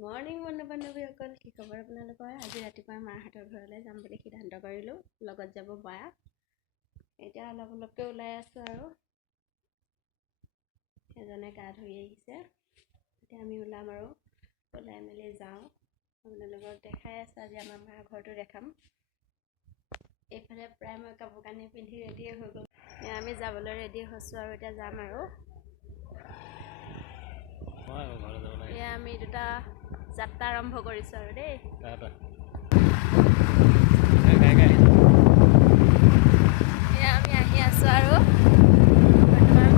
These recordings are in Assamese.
মৰ্ণিং বন্ধু-বান্ধৱীসকল, কি খবৰ আপোনালোকৰ? আজি ৰাতিপুৱা মাহঁতৰ ঘৰলৈ যাম বুলি সিদ্ধান্ত কৰিলোঁ। লগত যাব বায়া। এতিয়া অলপকৈ ওলাই আছোঁ আৰু এজনে গা ধুই আহিছে। এতিয়া আমি ওলাম আৰু ওলাই মেলি যাওঁ। আপোনালোকক দেখাই আছোঁ। আজি আমাৰ মাৰ ঘৰটো দেখাম। এইফালে প্ৰায় মই কাপোৰ কানি পিন্ধি ৰেডিয়ে হৈ গ'ল। আমি যাবলৈ ৰেডি হৈছোঁ আৰু এতিয়া যাম আৰু এয়া আমি দুটা যাত্ৰা আৰম্ভ কৰিছোঁ আৰু দেই। এয়া আমি আহি আছোঁ আৰু বৰ্তমান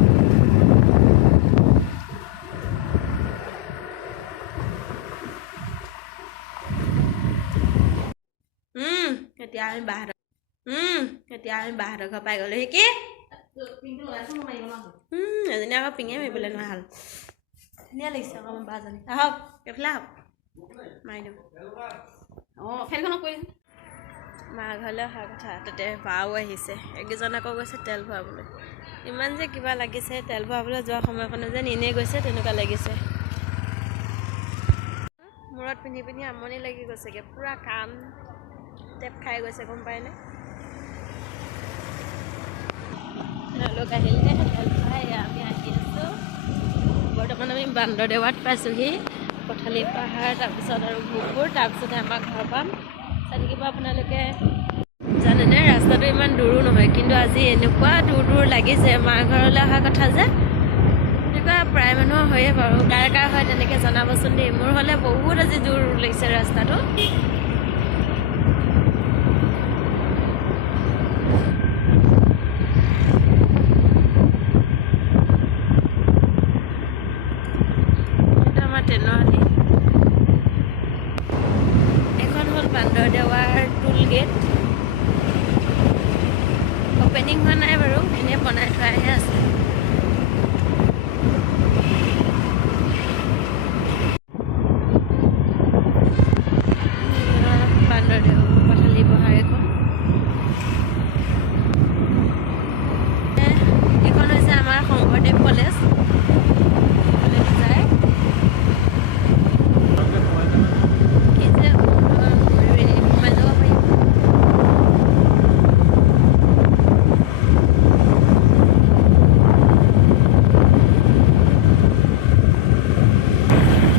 এতিয়া আমি বাহঁতৰ ঘৰ পাই গ'লোঁ। কি এজনী আকৌ পিঙে মাৰিবলৈ নোৱাৰা হ'ল। ধুনীয়া লাগিছে আকৌ মোৰ বাজনী। আহক এইফালে আহক, মাৰি দিওঁ। ফেনখনক কৈ মাৰ ঘৰলৈ অহা কথা, তাতে বাও আহিছে। এইকেইজন আকৌ গৈছে তেল ভৰাবলৈ। ইমান যে কিবা লাগিছে, তেল ভৰাবলৈ যোৱা সময়কণে যেন এনেই গৈছে তেনেকুৱা লাগিছে। মূৰত পিন্ধি পিন্ধি আমনি লাগি গৈছেগৈ, পূৰা কাণ টেপ খাই গৈছে, গম পায়নে? তেওঁলোক আহিলে তেল ভৰাই আমি আহি আছোঁ। বৰ্তমান আমি বান্দৰদেৱাত পাইছোঁহি। পথালি পাহাৰ, তাৰপিছত আৰু ভোগপুৰ, তাৰপিছতে আমাৰ ঘৰ পাম। চাই থাকিব আপোনালোকে। জানেনে, ৰাস্তাটো ইমান দূৰো নহয়, কিন্তু আজি এনেকুৱা দূৰ লাগিছে। মাৰ ঘৰলৈ অহা কথা যে এনেকুৱা প্ৰায় মানুহৰ হয়ে বাৰু। কাৰ কাৰ হয় তেনেকৈ জনাবচোন দেই। মোৰ হ'লে বহুত আজি দূৰ লাগিছে ৰাস্তাটো। এখন হ'ল বান্দৰদেৱাৰ টোল গেট। অপেনিং হোৱা নাই বাৰু, এনেই বনাই থোৱাহে আছে। বান্দৰদেৱা পথালি পাহাৰ এইখন হৈছে আমাৰ শংকৰদেৱ কলেজ। যায় কি যে সোমাই যাব পাৰিম।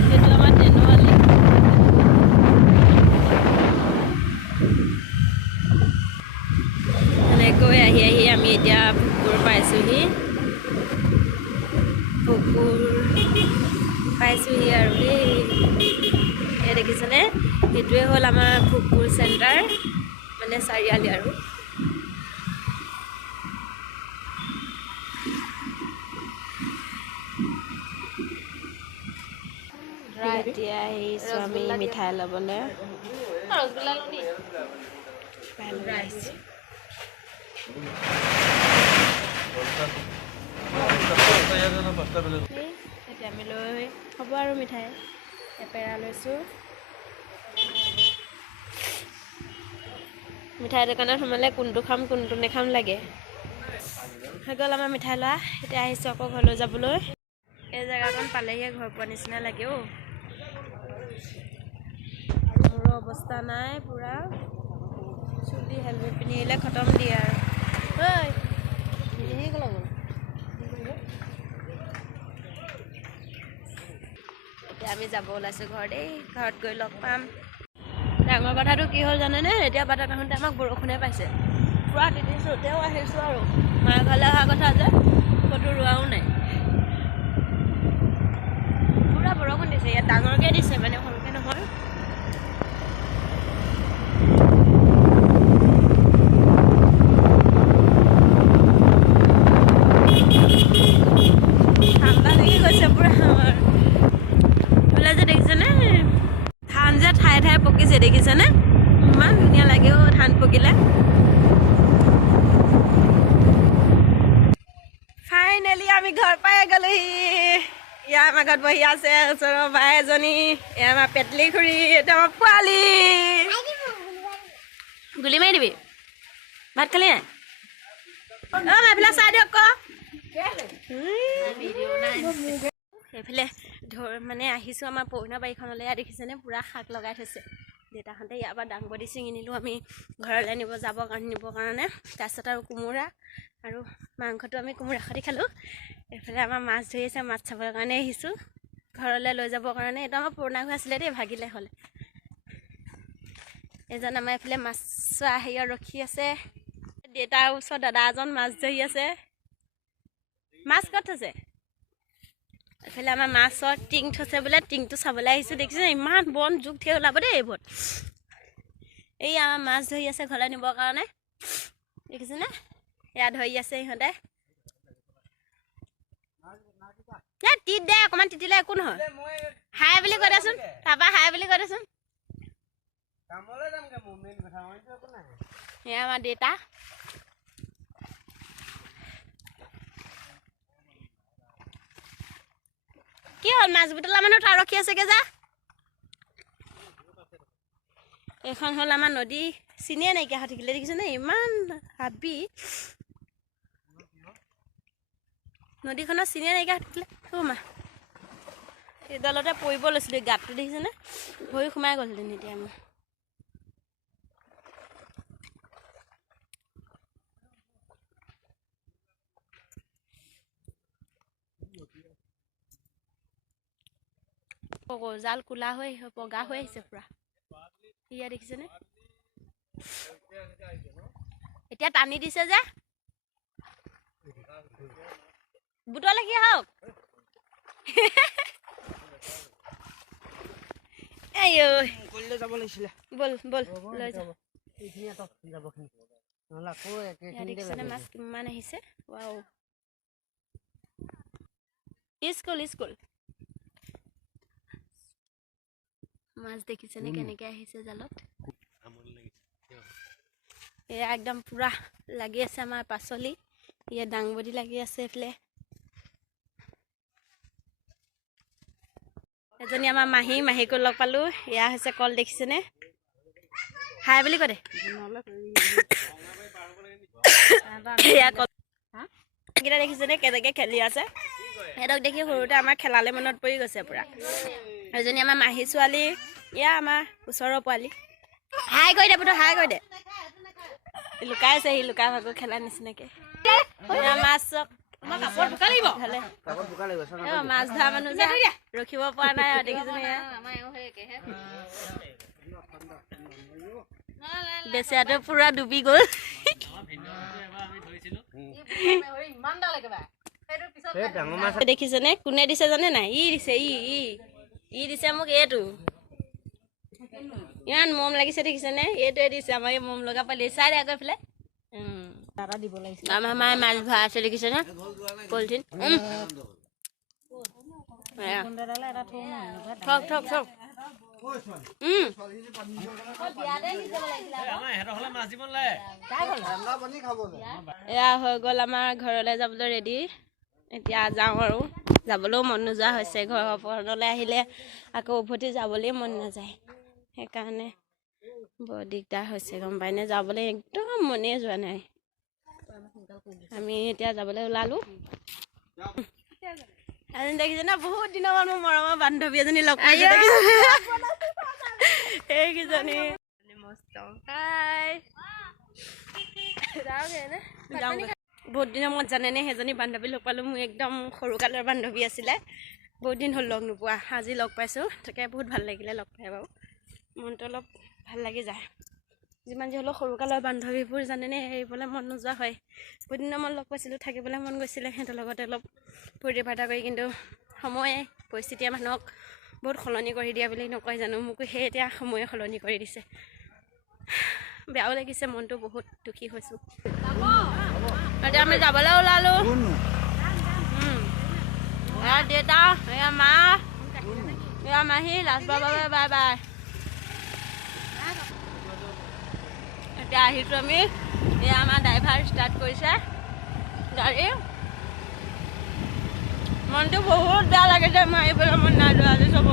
সেইটো আমাৰ তেনুৱালী। এনেকৈ আহি আহি আমি এতিয়া ভোগপুৰ পাইছোঁহি। আৰু দেই, এই দেখিছেনে, সেইটোৱে হ'ল আমাৰ ভোগপুৰ চেণ্টাৰ, মানে চাৰিআলি আৰু। এতিয়া আহিছোঁ আমি মিঠাই ল'বলৈ। এতিয়া আমি লৈ হ'ব আৰু মিঠাই এপেৰা লৈছোঁ। মিঠাই দোকানত সোমালে কোনটো খাম কোনটো নেখাম লাগে। হৈ গ'ল আমাৰ মিঠাই লোৱা। এতিয়া আহিছোঁ আকৌ ঘৰলৈ যাবলৈ। এই জেগাকণ পালেহিয়ে ঘৰ পোৱা নিচিনা লাগে অ'। মোৰো অৱস্থা নাই, পূৰা চুলি হেলমেট পিন্ধি আহিলে খতম দিয়ে আৰু। এতিয়া আমি যাব ওলাইছোঁ ঘৰ দেই। ঘৰত গৈ লগ পাম। ডাঙৰ কথাটো কি হ'ল জানেনে, এতিয়া বাটত আহোঁতে আমাক বৰষুণে পাইছে। পূৰা তিতিছোঁ, তেওঁ আহিছোঁ আৰু মাৰ ঘৰলৈ অহা কথা যে ক'তো ৰোৱাও নাই। পূৰা বৰষুণ দিছে ইয়াত, ডাঙৰকৈ দিছে, মানে সৰুকৈ নহয়। ঠাণ্ডা লাগি গৈছে পূৰা আমাৰ। বোলে যে দেখিছেনে, ধান যে ঠায়ে ঠায়ে পকিছে দেখিছেনে? ইমান ধুনীয়া লাগে অ' ধান পকিলে। ফাইনেলি আমি ঘৰ পাই গ'লোহি। ইয়াৰ আমাৰ ঘৰত বহি আছে ওচৰৰ বাই এজনী, এয়া আমাৰ পেটলি খুৰী, এইটো আমাৰ পোৱালি। গুলি মাৰি দিবি। ভাত খালি নাই? এইবিলাক চাই দিয়ক আকৌ। এইফালে মানে আহিছোঁ আমাৰ পুৰণা বাৰীখনলৈ। ইয়াত দেখিছেনে পূৰা শাক লগাই থৈছে। দেউতাহঁতে ইয়াৰ পৰা দাংবডি ছিঙি নিলোঁ আমি ঘৰলৈ নিবৰ কাৰণে। তাৰপিছত আৰু কোমোৰা আৰু মাংসটো আমি কোমোৰা সৈতে খালোঁ। এইফালে আমাৰ মাছ ধৰি আছে, মাছ চাবৰ কাৰণে আহিছোঁ ঘৰলৈ লৈ যাবৰ কাৰণে। এইটো আমাৰ পুৰণা ঘৰ আছিলে দেই, ভাগিলে হ'লে। এজন আমাৰ এইফালে মাছ হেৰিয়ত ৰখি আছে। দেউতাৰ ওচৰত দাদা এজন মাছ ধৰি আছে। মাছ ক'ত থৈছে? এইফালে আমাৰ মাছৰ টিং থৈছে বোলে, টিংটো চাবলৈ আহিছোঁ। দেখিছে ইমান বন জোক ধেৰ ওলাব দেই এইবোৰত। এই আমাৰ মাছ ধৰি আছে ঘৰলৈ নিবৰ কাৰণে, দেখিছেনে? এয়া ধৰি আছে ইহঁতে। তিত দে, অকণমান তিতিলে একো নহয়। হাই বুলি কৈ দেচোন, তাৰপৰা হাই বুলি কৈ দেচোন। এয়া আমাৰ দেউতা। কি হ'ল মাছ বুটলা মানুহ তাৰ ৰখি আছেগে যা। এইখন হ'ল আমাৰ নদী, চিনিয়ে নাইকিয়া হৈ থাকিলে দেখিছেনে? ইমান হাবি নদীখনৰ চিনিয়ে নাইকিয়া হৈ থাকিলে। মা এইডালতে পৰিব লৈছিলোঁ, গাঁতটো দেখিছেনে? ভৰি সোমাই গ'লহেঁতেন এতিয়া আমাৰ। জাল কোলা হৈ বগা হৈ আহিছে পুৰা। ইয়া দেখিছেনে? এতিয়া টানি দিছে যে বুটলে কি হওক। বল বল লৈ যা। দেখিছেনে মাছ কিমান আহিছে? ৱাও, স্কুল স্কুল মাছ দেখিছেনে কেনেকৈ আহিছে জালত? এয়া একদম পুৰা লাগি আছে আমাৰ পাচলি। ইয়াত দাংবডি লাগি আছে। এইফালে এজনী আমাৰ মাহীকো লগ পালোঁ। এয়া হৈছে কল, দেখিছেনে? হাই বুলি কৈ দে। এয়া কল কেইটা দেখিছেনে কেনেকৈ খেলি আছে? সিহঁতক দেখি সৰুতে আমাৰ খেলালে মনত পৰি গৈছে পুৰা। এজনী আমাৰ মাহী ছোৱালী, এয়া আমাৰ ওচৰৰ পোৱালি। হাই কৰি দে পুত্ৰ, হাই কৰি দে। লুকাই আছে, সি লুকাই ভাগৰ খেলা নিচিনাকে। মাছ মাছ ধৰা মানুহ যে ৰখিব পৰা নাই আৰু দেখিছেনে? বেচেৰাটো পুৰা ডুবি গ'ল। দেখিছেনে কোনে দিছে জানে নাই? ই দিছে, ই দিছে মোক এইটো। ইমান মৰম লাগিছে দেখিছেনে? এইটোৱে দিছে আমাৰ এই মৰম লগা পালি। চাই দে আকৌ এইফালে। আমাৰ মায়ে মাছ ভৰাই আছে দেখিছেনে? পলিথিন থক থক থক। এয়া হৈ গ'ল আমাৰ ঘৰলৈ যাবলৈ ৰেডি। এতিয়া যাওঁ আৰু যাবলৈও মন নোযোৱা হৈছে। ঘৰলৈ আহিলে আকৌ উভতি যাবলৈ মন নাযায়। সেইকাৰণে বৰ দিগদাৰ হৈছে, গম পাইনে? যাবলৈ একদম মনেই যোৱা নাই। আমি এতিয়া যাবলৈ ওলালোঁ। এজনী দেখিছে ন, বহুত দিনৰ মূৰত মোৰ মৰমৰ বান্ধৱী এজনী লগ পাইছোঁ। এইকেইজনী বহুত দিনৰ মূৰত জানেনে সেইজনী বান্ধৱী লগ পালোঁ। মোৰ একদম সৰুকালৰ বান্ধৱী আছিলে। বহুত দিন হ'ল লগ নোপোৱা, আজি লগ পাইছোঁ। তাকে বহুত ভাল লাগিলে লগ পাই বাৰু। মনটো অলপ ভাল লাগি যায়। যিমান যি হ'লেও সৰুকালৰ বান্ধৱীবোৰ জানেনে এৰিবলৈ মন নোযোৱা হয়। বহুত দিনৰ মূৰত লগ পাইছিলোঁ, থাকিবলৈ মন গৈছিলে সিহঁতৰ লগতে অলপ ফূৰ্তি ফাৰ্তা কৰি। কিন্তু সময়ে পৰিস্থিতিয়ে মানুহক বহুত সলনি কৰি দিয়া বুলি নকয় জানো? মোকো সেই এতিয়া সময়ে সলনি কৰি দিছে। বেয়াও লাগিছে, মনটো বহুত দুখী হৈছোঁ। এতিয়া আমি যাবলৈ ওলালোঁ। এয়া দেউতা, এয়া মা, এয়া মাহী, লাষ্টবাৰ বাবে বাই বাই। এতিয়া আহিছোঁ আমি। এয়া আমাৰ ড্ৰাইভাৰ ষ্টাৰ্ট কৰিছে গাড়ী। মনটো বহুত বেয়া লাগিছে, মই আহিবলৈ মন নাই যোৱা আজি চব